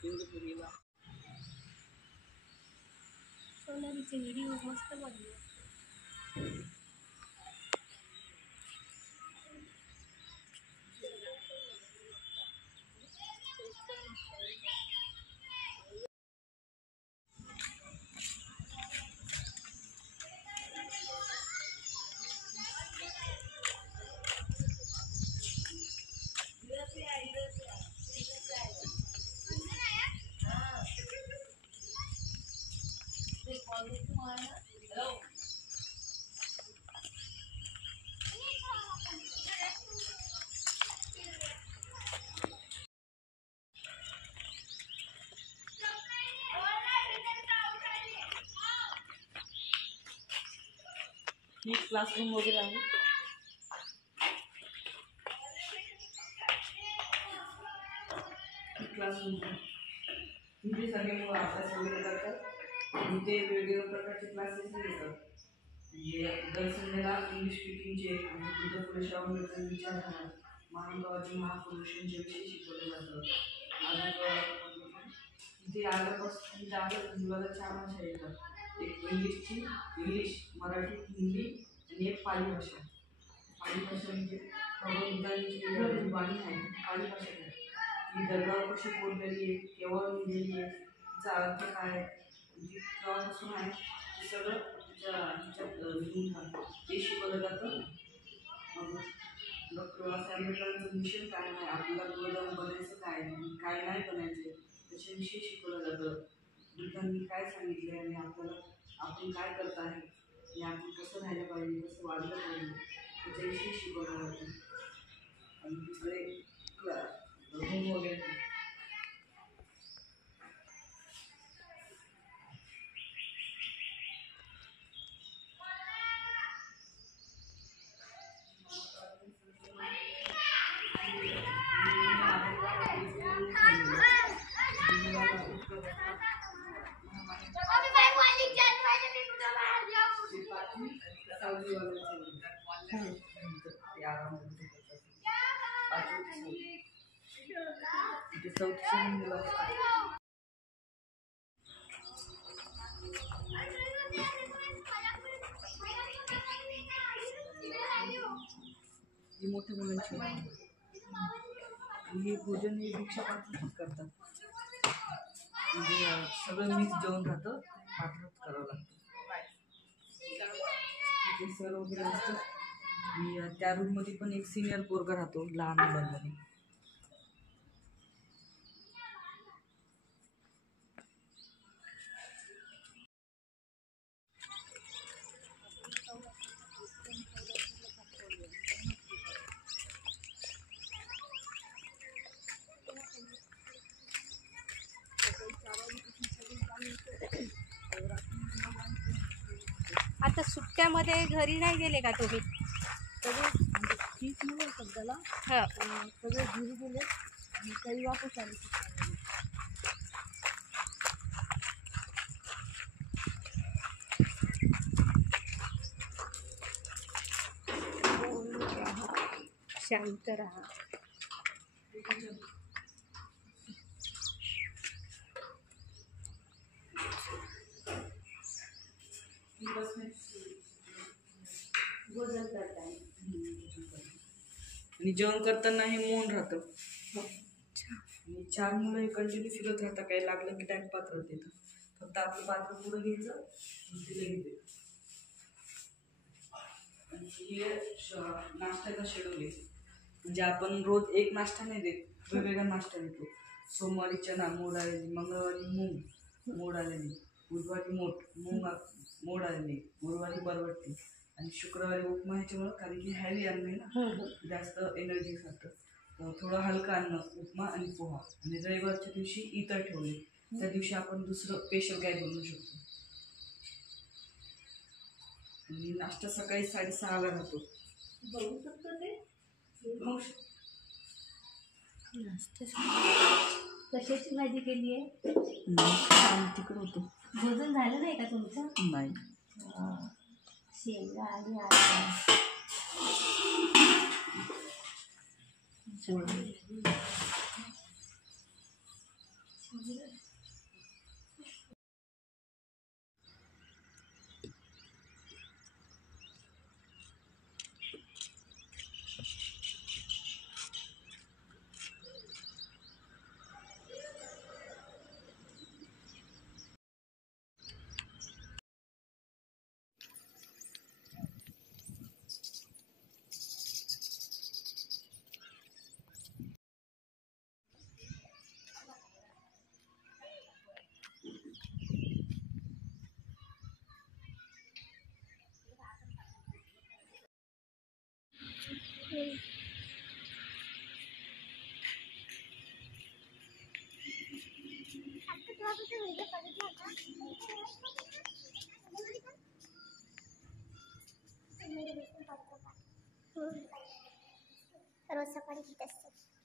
सिंधुपुरीला सोनालीचे video मस्त बनले. ही classroom वगैरे आहे. क्लासरूम इथे सगळे मुलं अभ्यास वगैरे करतात. इथे वेगवेगळ्या प्रकारचे क्लासेस घेतात. दर संडेला इंग्लिश स्पीकिंगचे आणि बुद्ध फुले शाहू आंबेडकर विचारधारा मानवतावादी महापुरुषांचे विषय शिकवले जातात. अजून इथे आल्यापासून इथे आलं मुलाला 4 भाषा येतात. एक इंग्लिश, मराठी, हिंदी आणि एक पाली भाषा. पाली भाषा म्हणजे भगवंतांची वाणी आहे. पाली भाषा आहे. ती दरगाव कशी बोललेली आहे, केव्हा लिहिलेली आहे, तिचा अर्थ काय, म्हणजे केव्हापासून आहे, ते सगळं तिच्यात लिहून राहतं. ते शिकवलं जातं. डॉक्टर बाबासाहेब आंबेडकरांचं मिशन काय आहे, आपल्याला पुढे जाऊन बनायचं काय काय नाही बनायचं त्याच्याविषयी शिकवलं जातं. बुद्धांनी काय सांगितलं आणि आपल्याला आपण काय करत आहे आणि आपण कसं राहायला पाहिजे, कसं वाढलं पाहिजे त्याच्याविषयी शिकवलं जातं. आणि तिकडे रूम वगैरे मोठ्या मुलांची हे भोजन हे भिक्षा पात्रात करतात. म्हणजे सगळं मिक्स जेवण राहतं, पात्रात करावं लागतं. तिथे सर वगैरे असतं. आणि त्या रूममध्ये पण एक सिनियर पोरगा राहतो लहान मुलांमध्ये. आता सुट्ट्यामध्ये घरी नाही गेले का तुम्ही? सगळे 30 मुलं सध्याला सगळे घरी गेले आणि काही वापस आले. शांत राहा. आणि जेवण करताना हे मौन राहतं. आणि 4 मुलं हे कंटिन्यू फिरत राहतात. काही लागलं की डायरेक्ट पात्रात येतं. फक्त आपलं पात्र पुढं घ्यायचं तिला घेते. आणि हे नाश्त्याचा शेड्यूल आहे. म्हणजे आपण रोज एक नाश्ता नाही देत, वेगवेगळा नाश्ता देतो. सोमवारी चना मोड आलेली, मंगळवारी मूग मोड आलेली, बुधवारी मोड आलेली, गुरुवारी बरबट्टी आणि शुक्रवारी उपमा. ह्याच्यामुळं कारण की हॅवी अन्न आहे ना, जास्त एनर्जी खातं. थोडं हलकं अन्न उपमा आणि पोहा. आणि रविवारच्या दिवशी इतर ठेवले, त्या दिवशी आपण दुसरं स्पेशल काय बनवू शकतो. आणि नाश्ता सकाळी 6:30ला राहतो. बघू शकतो ते कशाची भाजी केली आहे? तिकडं होतो. भोजन झालं नाही का तुमचं? नाही. शेंगा आणि आटा रोज सकाळी घेत असते.